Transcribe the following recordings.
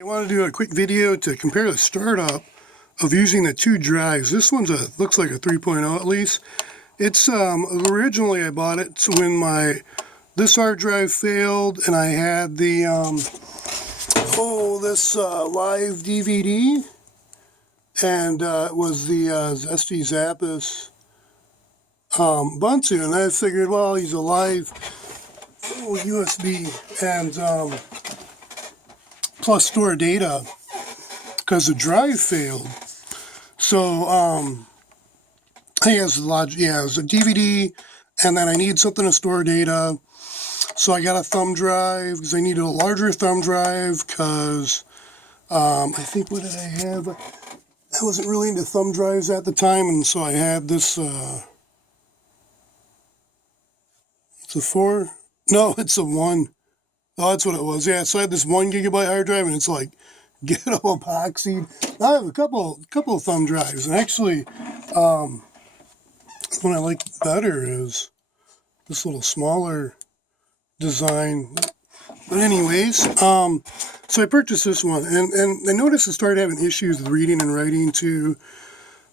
I want to do a quick video to compare the startup of using the two drives. This one's looks like a 3.0 at least. It's originally I bought it when this hard drive failed and I had the this live DVD, and it was the Zesty Zappos Ubuntu, and I figured, well, I'll use a live USB and plus store data because the drive failed. So I guess it was a DVD, and then I need something to store data. So I got a thumb drive because I needed a larger thumb drive because I think, what did I have? I wasn't really into thumb drives at the time, and so I had this, it's a 4? No, it's a 1. Oh, that's what it was. Yeah, so I had this 1 gigabyte hard drive, and it's like ghetto epoxied. I have a couple of thumb drives, and actually, what I like better is this little smaller design. But anyways, so I purchased this one, and I noticed it started having issues with reading and writing too.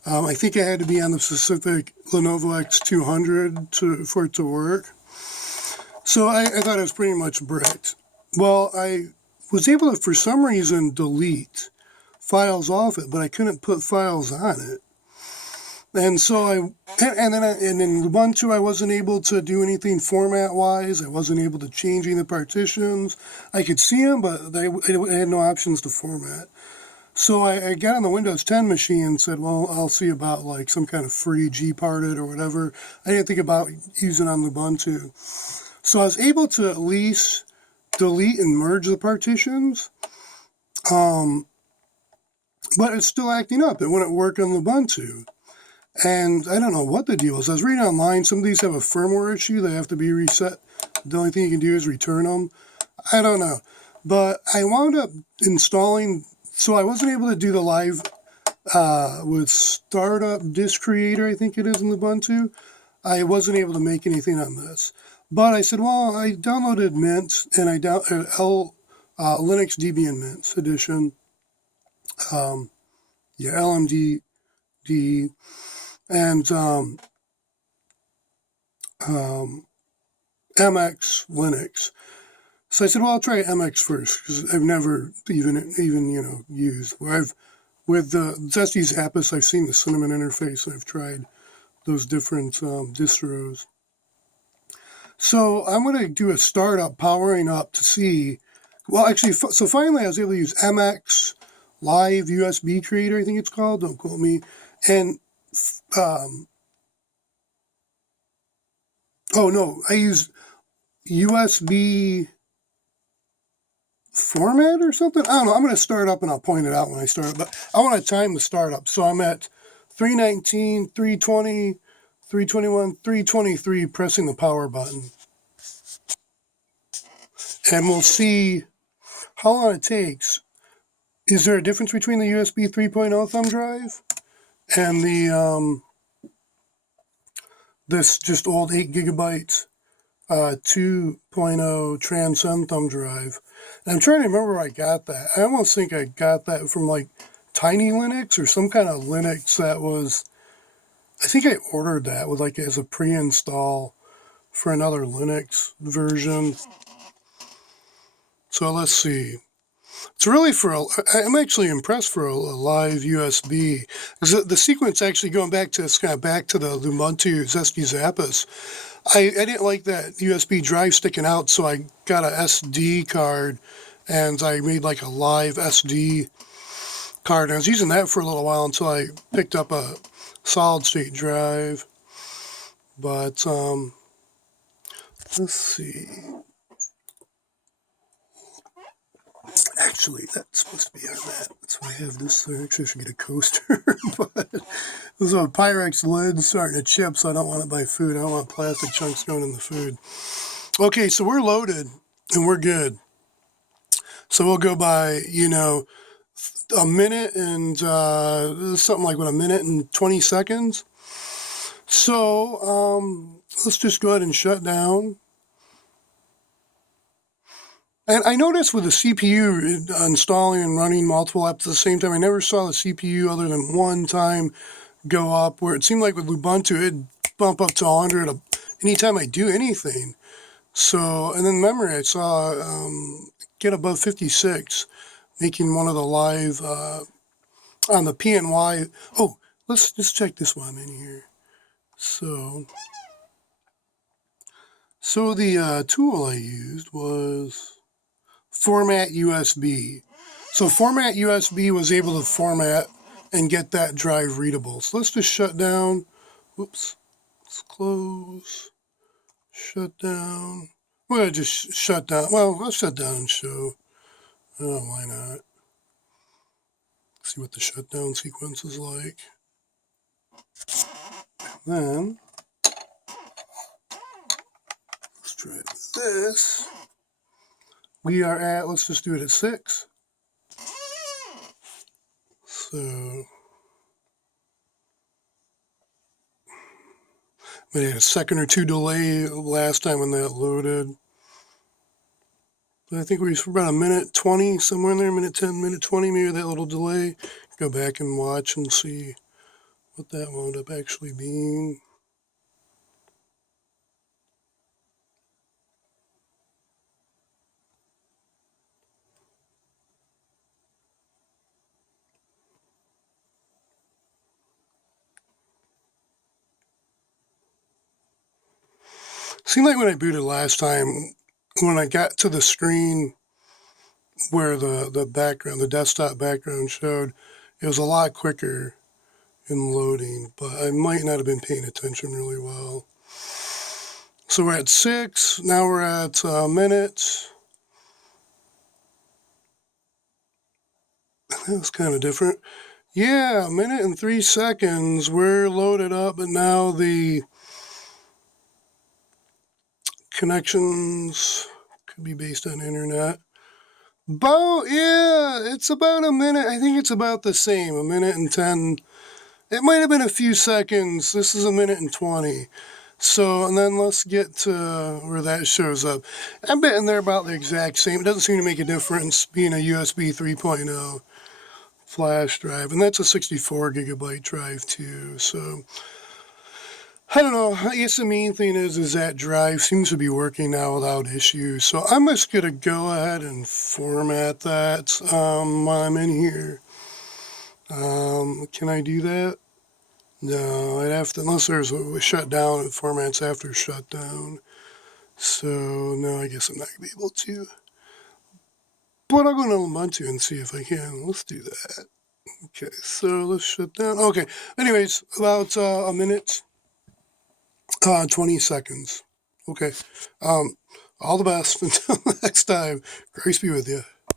I think I had to be on the specific Lenovo X200 for it to work. So I thought it was pretty much bricked. Well, I was able to, for some reason, delete files off it, but I couldn't put files on it. And so in Lubuntu, I wasn't able to do anything format-wise. I wasn't able to change any of the partitions. I could see them, but I had no options to format. So I got on the Windows 10 machine and said, well, I'll see about like some kind of free Gparted or whatever. I didn't think about using it on Lubuntu. So I was able to at least delete and merge the partitions, but it's still acting up. It wouldn't work on Lubuntu. And I don't know what the deal is. I was reading online, some of these have a firmware issue. They have to be reset. The only thing you can do is return them. I don't know. But I wound up installing, so I wasn't able to do the live with Startup Disk Creator, I think it is in Lubuntu. I wasn't able to make anything on this. But I said, well, I downloaded Mint, and I downloaded Linux Debian Mint edition. LMD. And MX Linux. So I said, well, I'll try MX first because I've never even used. With the Zesty Zappos, I've seen the Cinnamon interface. I've tried those different distros. So I'm going to do a startup powering up to see. Well, actually, so finally I was able to use MX Live USB Creator, I think it's called. Don't quote me. And oh no, I used USB format or something. I don't know. I'm going to start up and I'll point it out when I start. But I want to time the startup. So I'm at 319, 320, 321, 323, pressing the power button. And we'll see how long it takes. Is there a difference between the USB 3.0 thumb drive and the this just old 8 gigabyte 2.0 Transcend thumb drive? And I'm trying to remember where I got that. I almost think I got that from like Tiny Linux or some kind of Linux that was, I think I ordered that with like as a pre-install for another Linux version. So let's see. It's really I'm actually impressed for a live USB. Because the sequence actually going back to, it's kind of back to the Lubuntu Zesty Zappos. I didn't like that USB drive sticking out, so I got a SD card and I made like a live SD card. And I was using that for a little while until I picked up a solid state drive. But let's see. Actually, that's supposed to be on that. That's why I have this. Actually, I should get a coaster. But those are Pyrex lids starting to chip, so I don't want it by food. I don't want plastic chunks going in the food. Okay, so we're loaded and we're good. So we'll go by, a minute and something like, a minute and 20 seconds. So let's just go ahead and shut down. And I noticed with the CPU installing and running multiple apps at the same time, I never saw the CPU other than one time go up, where it seemed like with Lubuntu, it'd bump up to 100 anytime I do anything. So, and then memory, I saw get above 56, making one of the live on the PNY. Oh, let's just check this one in here. So the tool I used was Format USB. So Format USB was able to format and get that drive readable. So let's just shut down. Whoops. Let's close. Shut down. Well, just shut down. Well, I'll shut down and show. Oh, why not? See what the shutdown sequence is like. Then, let's try this. We are at, let's just do it at 6. So, we had a second or two delay last time when that loaded. But I think we were about a minute 20, somewhere in there, minute 10, minute 20, maybe that little delay. Go back and watch and see what that wound up actually being. Seemed like when I booted last time, when I got to the screen where the background, the desktop background showed, it was a lot quicker in loading, but I might not have been paying attention really well. So we're at 6, now we're at a minute. That was kind of different. Yeah, a minute and 3 seconds, we're loaded up, but now the connections could be based on internet. Yeah, it's about a minute. I think it's about the same, a minute and 10. It might have been a few seconds. This is a minute and 20. So, and then let's get to where that shows up. I'm betting they're about the exact same. It doesn't seem to make a difference being a USB 3.0 flash drive. And that's a 64 gigabyte drive too. So, I don't know. I guess the main thing is that drive seems to be working now without issues. So I'm just going to go ahead and format that while I'm in here. Can I do that? No, I'd have to, unless there's a shutdown, it formats after shutdown. So, no, I guess I'm not going to be able to. But I'll go to Lubuntu and see if I can. Let's do that. Okay, so let's shut down. Okay, anyways, about a minute, 20 seconds. Okay, all the best. Until next time, grace be with you.